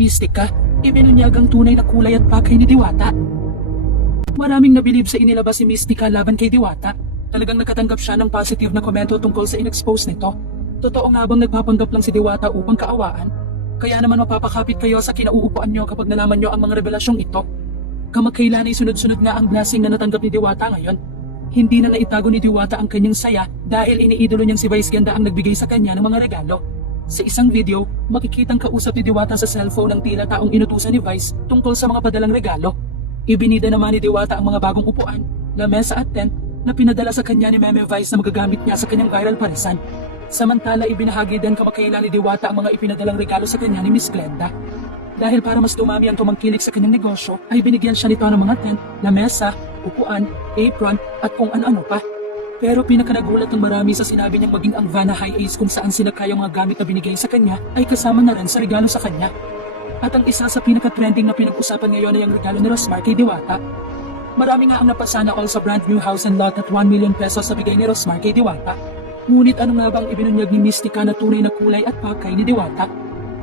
Mistika, ibinunyag ang tunay na kulay at pakay ni Diwata. Maraming nabilib sa inilabas si Mistika laban kay Diwata. Talagang nakatanggap siya ng positive na komento tungkol sa in-expose nito. Totoo nga bang nagpapanggap lang si Diwata upang kaawaan? Kaya naman mapapakapit kayo sa kinauupuan nyo kapag nalaman nyo ang mga revelasyong ito. Kamakailan ay sunod-sunod nga ang blessing na natanggap ni Diwata ngayon. Hindi na naitago ni Diwata ang kanyang saya dahil iniidolo niyang si Vice Ganda ang nagbigay sa kanya ng mga regalo. Sa isang video, makikitang kausap ni Diwata sa cellphone ng tila taong inutusan ni Vice tungkol sa mga padalang regalo. Ibinida naman ni Diwata ang mga bagong upuan, lamesa at tent na pinadala sa kanya ni Meme Vice na magagamit niya sa kanyang viral parisan. Samantala ibinahagi din kamakailan ni Diwata ang mga ipinadalang regalo sa kanya ni Miss Glenda. Dahil para mas dumami ang tumangkilik sa kanyang negosyo, ay binigyan siya nito ng mga tent, lamesa, upuan, apron at kung ano-ano pa. Pero pinakanagulat ng marami sa sinabi niyang maging ang Vanna High Ace kung saan sinagkayang mga gamit na binigay sa kanya ay kasama na rin sa regalo sa kanya. At ang isa sa pinaka-trending na pinag-usapan ngayon ay ang regalo ni Rosmar kay Diwata. Marami nga ang napasana all sa brand new house and lot at 1 million pesos sa bigay ni Rosmar kay Diwata. Ngunit ano nga bang ibinunyag ni Mistika na tunay na kulay at pakay ni Diwata?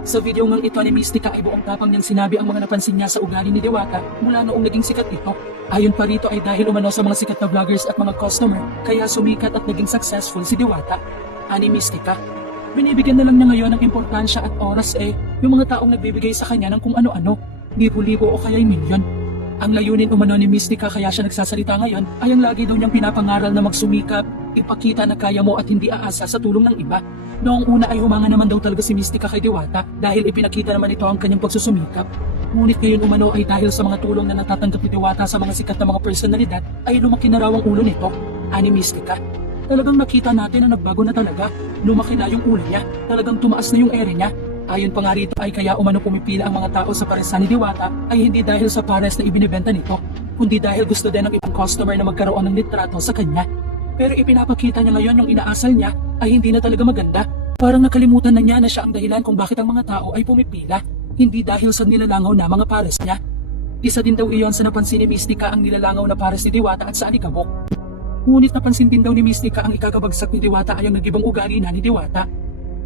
Sa video ngang ito ni Mistika ay buong tapang niyang sinabi ang mga napansin niya sa ugali ni Diwata mula noong naging sikat ito. Ayon pa rito ay dahil umano sa mga sikat na vloggers at mga customer kaya sumikat at naging successful si Diwata. Ani Mistika, binibigyan na lang niya ngayon ng importansya at oras yung mga taong nagbibigay sa kanya ng kung ano-ano, libo-libo o kaya'y milyon. Ang layunin umano ni Mistika kaya siya nagsasalita ngayon ay ang lagi daw niyang pinapangaral na magsumikap, ipakita na kaya mo at hindi aasa sa tulong ng iba. Noong una ay humanga naman daw talaga si Mistika kay Diwata dahil ipinakita naman ito ang kanyang pagsusumikap. Ngunit ngayon umano ay dahil sa mga tulong na natatanggap ni Diwata sa mga sikat na mga personalidad ay lumaki na raw ang ulo nito, ani Mistika. Talagang nakita natin na nagbago na talaga, lumaki na yung ulo niya, talagang tumaas na yung ere niya. Ayon pa nga rito ay kaya umano pumipila ang mga tao sa paresan ni Diwata ay hindi dahil sa pares na ibinibenta nito, kundi dahil gusto din ng ibang customer na magkaroon ng litrato sa kanya. Pero ipinapakita niya ngayon yung inaasal niya ay hindi na talaga maganda. Parang nakalimutan na niya na siya ang dahilan kung bakit ang mga tao ay pumipila, hindi dahil sa nilalangaw na mga pares niya. Isa din daw iyon sa napansin ni Mistika ang nilalangaw na pares ni Diwata at sa alikabok. Ngunit napansin din daw ni Mistika ang ikakabagsak ni Diwata ay ang nagibang ugali na ni Diwata.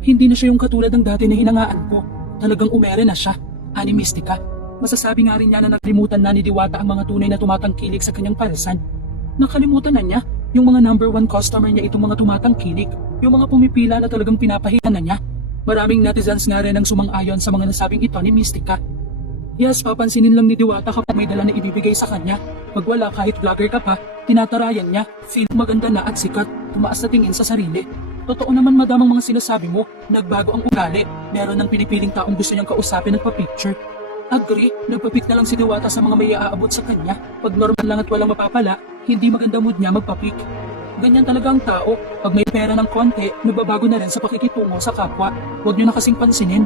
Hindi na siya yung katulad ng dati na hinangaan ko. Talagang umere na siya, ani Mistika. Masasabi nga rin niya na nakalimutan na ni Diwata ang mga tunay na tumatangkilik sa kanyang paresan. Nakalimutan na niya yung mga number 1 customer niya itong mga tumatangkilik, yung mga pumipila na talagang pinapahiya na niya. Maraming netizens nga rin ang sumang-ayon sa mga nasabing ito ni Mistika. Yes, papansinin lang ni Diwata kapag may dala na ibibigay sa kanya. Pag wala kahit vlogger ka pa, tinatarayan niya, feel maganda na at sikat, tumaas na tingin sa sarili. Totoo naman madamang mga sinasabi mo, nagbago ang ugali, meron ng pinipiling taong gusto niyang kausapin at pa-picture. Agree, nagpapik na lang si Diwata sa mga may aabot sa kanya. Pag normal lang at walang mapapala, hindi maganda mood niya magpapik. Ganyan talaga ang tao, pag may pera ng konti, nagbabago na rin sa pakikitungo sa kapwa. Huwag niyo na kasing pansinin.